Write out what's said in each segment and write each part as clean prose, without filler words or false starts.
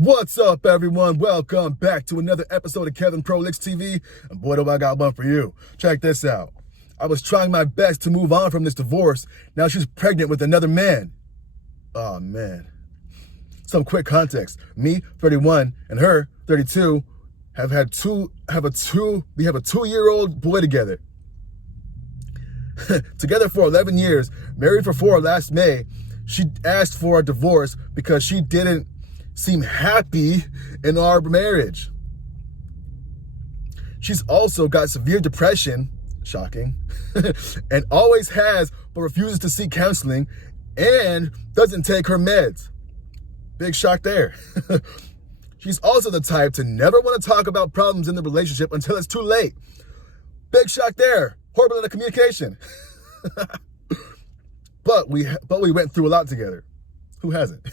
What's up, everyone? Welcome back to another episode of Kevin Prolix TV. And boy, do I got one for you. Check this out. I was trying my best to move on from this divorce. Now she's pregnant with another man. Oh, man. Some quick context. Me, 31, and her, 32, we have a 2-year-old boy together. Together for 11 years, married for 4 last May. She asked for a divorce because she didn't seem happy in our marriage. She's also got severe depression, shocking, and always has, but refuses to seek counseling and doesn't take her meds. Big shock there. She's also the type to never want to talk about problems in the relationship until it's too late. Big shock there. Horrible in the communication. But we went through a lot together. Who hasn't?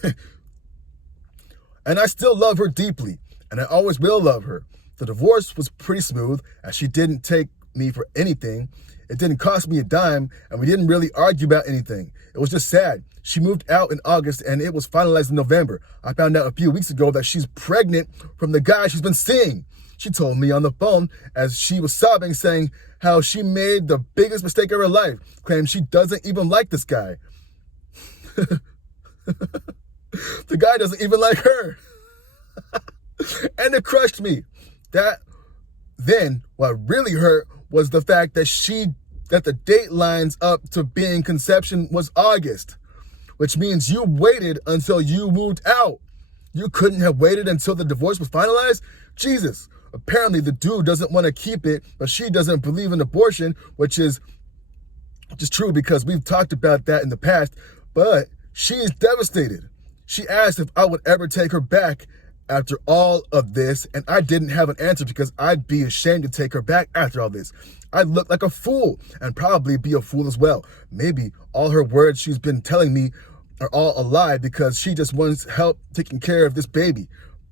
And I still love her deeply, and I always will love her. The divorce was pretty smooth, as she didn't take me for anything. It didn't cost me a dime, and we didn't really argue about anything. It was just sad. She moved out in August, and it was finalized in November. I found out a few weeks ago that she's pregnant from the guy she's been seeing. She told me on the phone as she was sobbing, saying how she made the biggest mistake of her life, claimed she doesn't even like this guy. The guy doesn't even like her. And it crushed me. Then what really hurt was the fact that the date lines up to being conception was August, which means you waited until you moved out. You couldn't have waited until the divorce was finalized? Jesus. Apparently the dude doesn't want to keep it, but she doesn't believe in abortion, which is true because we've talked about that in the past, but she's devastated. She asked if I would ever take her back after all of this, and I didn't have an answer because I'd be ashamed to take her back after all this. I'd look like a fool and probably be a fool as well. Maybe all her words she's been telling me are all a lie because she just wants help taking care of this baby.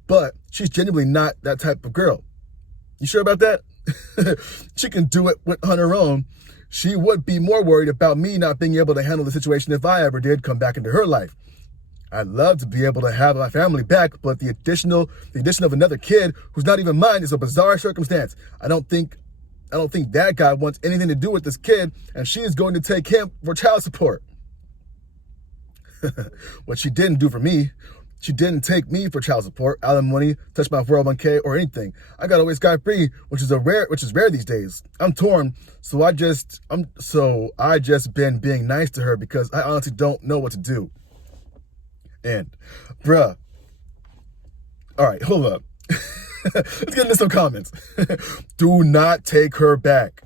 But she's genuinely not that type of girl. You sure about that? She can do it on her own. She would be more worried about me not being able to handle the situation if I ever did come back into her life. I'd love to be able to have my family back, but the addition of another kid who's not even mine is a bizarre circumstance. I don't think that guy wants anything to do with this kid, and she is going to take him for child support. What she didn't do for me, she didn't take me for child support, alimony, touch my 401k, or anything. I got away scot-free, which is rare these days. I'm torn, so I just been being nice to her because I honestly don't know what to do. And, bruh. All right, hold up. Let's get into some comments. Do not take her back.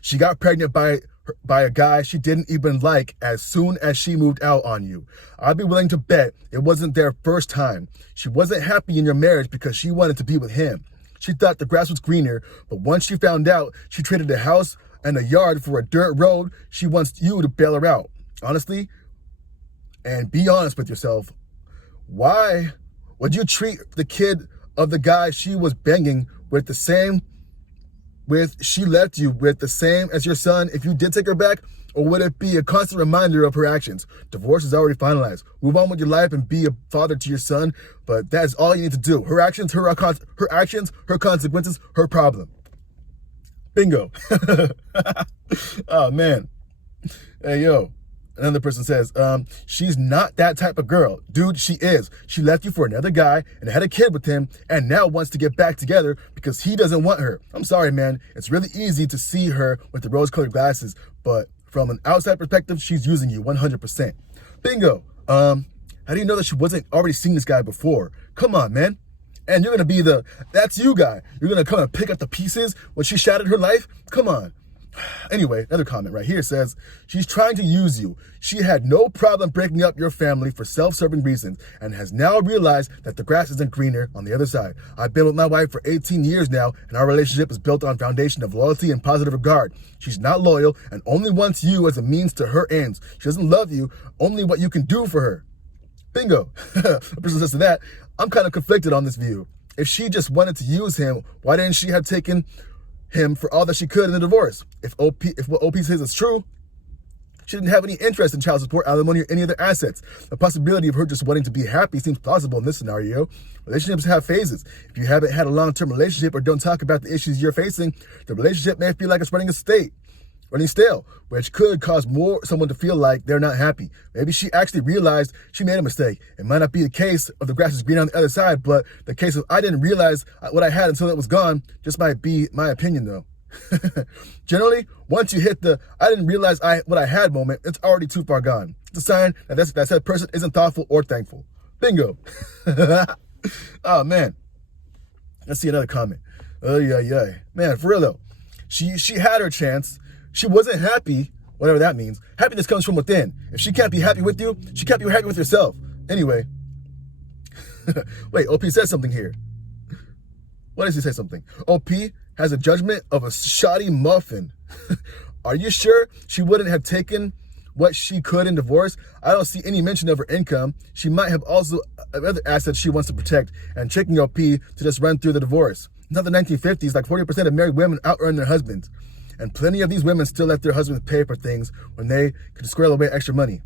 She got pregnant by a guy she didn't even like as soon as she moved out on you. I'd be willing to bet it wasn't their first time. She wasn't happy in your marriage because she wanted to be with him. She thought the grass was greener, but once she found out she traded a house and a yard for a dirt road, she wants you to bail her out. Honestly, and be honest with yourself, why would you treat the kid of the guy she was banging she left you with the same as your son if you did take her back? Or would it be a constant reminder of her actions? Divorce is already finalized. Move on with your life and be a father to your son, but that's all you need to do. Her actions, her consequences, her problem. Bingo. Oh, man. Hey, yo. Another person says, she's not that type of girl. Dude, she is. She left you for another guy and had a kid with him and now wants to get back together because he doesn't want her. I'm sorry, man. It's really easy to see her with the rose-colored glasses, but from an outside perspective, she's using you 100%. Bingo. How do you know that she wasn't already seeing this guy before? Come on, man. And you're going to be that's you guy. You're going to come and pick up the pieces when she shattered her life? Come on. Anyway, another comment right here says, she's trying to use you. She had no problem breaking up your family for self-serving reasons and has now realized that the grass isn't greener on the other side. I've been with my wife for 18 years now, and our relationship is built on a foundation of loyalty and positive regard. She's not loyal and only wants you as a means to her ends. She doesn't love you, only what you can do for her. Bingo. The person says to that, I'm kind of conflicted on this view. If she just wanted to use him, why didn't she have taken him for all that she could in the divorce? If what OP says is true, She didn't have any interest in child support, alimony, or any other assets. The possibility of her just wanting to be happy seems plausible in this scenario. Relationships have phases. If you haven't had a long-term relationship or don't talk about the issues you're facing, the relationship may feel like it's running stale, which could cause someone to feel like they're not happy. Maybe she actually realized she made a mistake. It might not be the case of the grass is green on the other side, but the case of I didn't realize what I had until it was gone just might be my opinion though. Generally, once you hit the I didn't realize what I had moment, it's already too far gone. It's a sign that that person isn't thoughtful or thankful. Bingo. Oh man. Let's see another comment. Oh yeah. Man, for real though. She had her chance. She wasn't happy, whatever that means. Happiness comes from within. If she can't be happy with you, she can't be happy with herself. Anyway. Wait, OP says something here. What does he say something? OP has a judgment of a shoddy muffin. Are you sure she wouldn't have taken what she could in divorce? I don't see any mention of her income. She might have also other assets she wants to protect and tricking OP to just run through the divorce. It's not the 1950s, like 40% of married women out-earn their husbands. And plenty of these women still let their husbands pay for things when they could squirrel away extra money.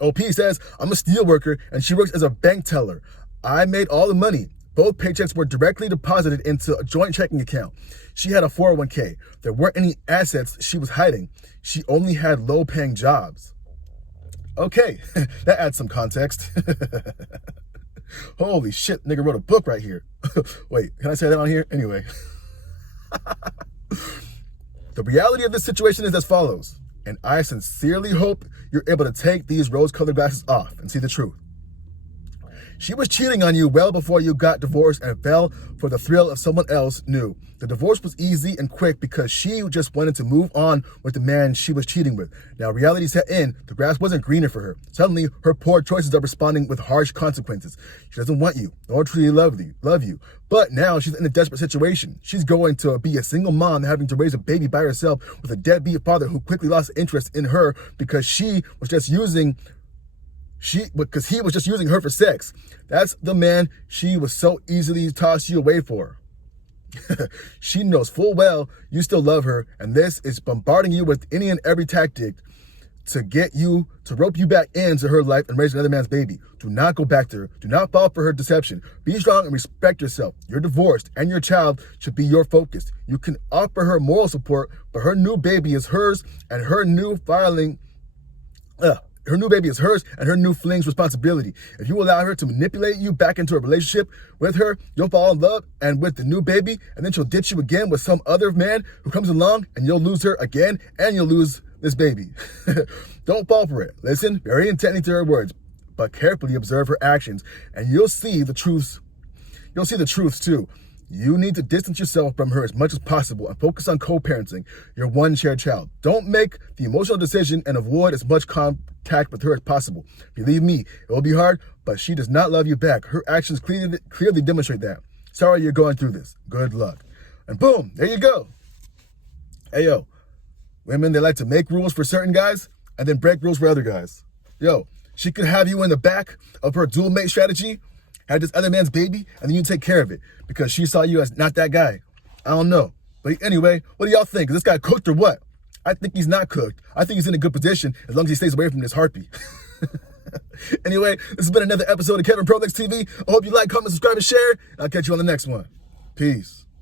OP says, I'm a steel worker and she works as a bank teller. I made all the money. Both paychecks were directly deposited into a joint checking account. She had a 401k. There weren't any assets she was hiding. She only had low-paying jobs. Okay, that adds some context. Holy shit, nigga wrote a book right here. Wait, can I say that on here? Anyway. The reality of this situation is as follows, and I sincerely hope you're able to take these rose-colored glasses off and see the truth. She was cheating on you well before you got divorced and fell for the thrill of someone else new. The divorce was easy and quick because she just wanted to move on with the man she was cheating with. Now reality set in, the grass wasn't greener for her. Suddenly, her poor choices are responding with harsh consequences. She doesn't want you, nor truly love you. But now she's in a desperate situation. She's going to be a single mom having to raise a baby by herself with a deadbeat father who quickly lost interest in her because he was just using her for sex. That's the man she was so easily tossed you away for. She knows full well you still love her, and this is bombarding you with any and every tactic to rope you back into her life and raise another man's baby. Do not go back to her. Do not fall for her deception. Be strong and respect yourself. You're divorced, and your child should be your focus. You can offer her moral support, but her new baby is hers, and her new baby is hers and her new fling's responsibility. If you allow her to manipulate you back into a relationship with her, you'll fall in love and with the new baby, and then she'll ditch you again with some other man who comes along, and you'll lose her again, and you'll lose this baby. Don't fall for it. Listen very intently to her words, but carefully observe her actions, and you'll see the truths. You'll see the truths too. You need to distance yourself from her as much as possible and focus on co-parenting your one shared child. Don't make the emotional decision and avoid as much contact with her as possible. Believe me, it will be hard, but she does not love you back. Her actions clearly demonstrate that. Sorry you're going through this. Good luck. And boom, there you go. Hey, yo, women, they like to make rules for certain guys and then break rules for other guys. Yo, she could have you in the back of her dual mate strategy, have this other man's baby, and then you take care of it because she saw you as not that guy. I don't know. But anyway, what do y'all think? Is this guy cooked or what? I think he's not cooked. I think he's in a good position as long as he stays away from this harpy. Anyway, this has been another episode of Kevin Prolix TV. I hope you like, comment, subscribe, and share. I'll catch you on the next one. Peace.